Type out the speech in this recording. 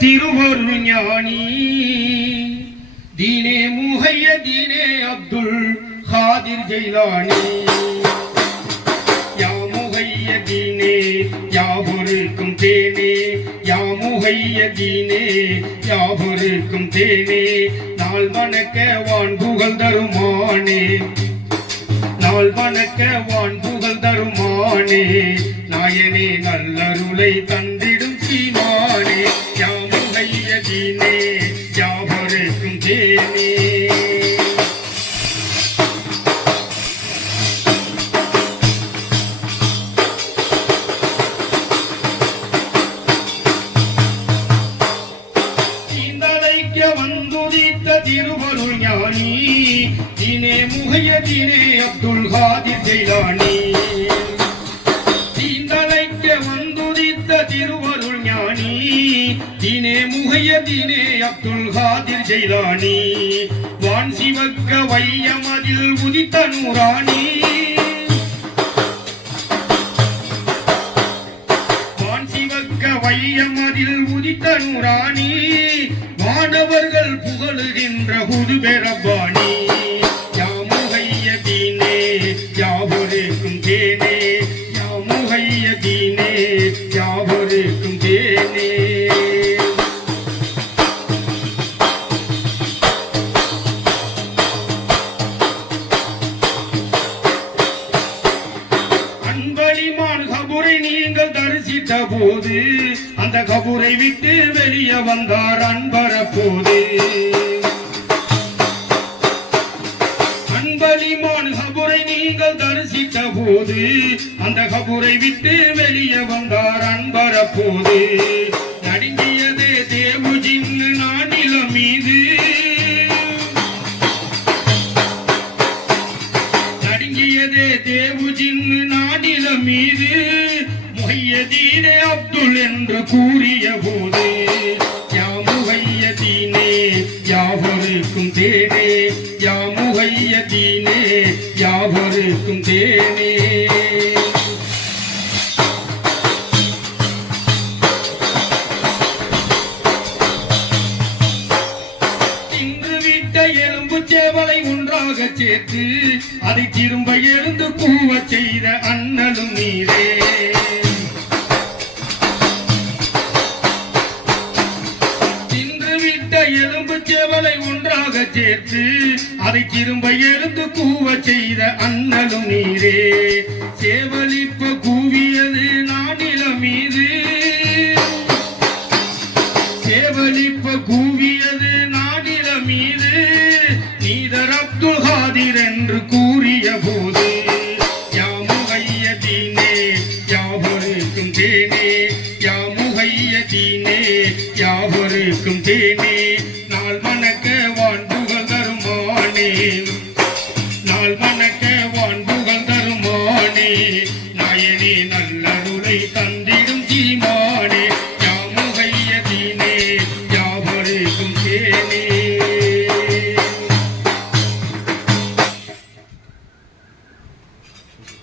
திருவருள் ஞானி தீனே முஹைய தீனே அப்துல் காதிர் ஜைலானி யா முஹைய தீனே யாவருக்கும் தேனே யா முஹைய தீனே யாவருக்கும் தேனே நாள் வணக்க வான் புகழ் தருமானே நாள் வணக்க வான் புகழ் தருமானே நாயனே நல்லருளை தந்திடும் சீமானே யா முஹைய தீனே யாவருக்கும் தேனே வந்துதித்த திருவருள் ஞானி தீனே முஹைய தீனே அப்துல் காதிர் ஜைலானி தீந்தலைக்க வந்துதித்த திருவருள் ஞானி தீனே முஹைய தீனே அப்துல் காதிர் ஜைலானி வான் சிவக்க வையமதில் உதித்த நூராணி வான் சிவக்க வையமதில் உதித்த நூராணி மாணவர்கள் புகழுகின்ற ஹுதுபே ரப்பானி யா முஹைய தீனே யாவருக்கும் தேனே யா முஹைய தீனே யாவருக்கும் தேனே அன்பளிமான் கபூரை நீங்கள் தரிசித்த போது அந்த கபூரை விட்டு வெளியே வந்தார் அன்பர போது அன்பளிமான் கபூரை நீங்கள் தரிசித்த போது அந்த கபூரை விட்டு வெளியே வந்தார் அன்பர போது நடுங்கியதே தேவு ஜின்னு நானிலம் மீது நடுங்கியதே தேவு ஜின்னு நானிலம் மீது முஹைய தீனே அப்துல் என்று கூறிய போது யா முஹைய தீனே யாவருக்கும் தேனே யா முஹைய தீனே யாவருக்கும் தேனே இன்று விட்ட எலும்பு சேவலை ஒன்றாக சேர்த்து அதை திரும்ப எழுந்து கூவ செய்த அண்ணலும் நீரே எலும்பு சேவலை ஒன்றாக சேர்த்து அதை திரும்ப எழுந்து கூவ செய்த அண்ணலும் நீரே சேவலிப்ப கூவியது நானில மீது சேவலிப்ப கூவியது நானில மீது நீதர் அப்துல் காதிர் என்று கூறிய போது யா முஹைய தீனே யாவருக்கும் தேனே யா முஹைய தீனே யாவருக்கும் தேனே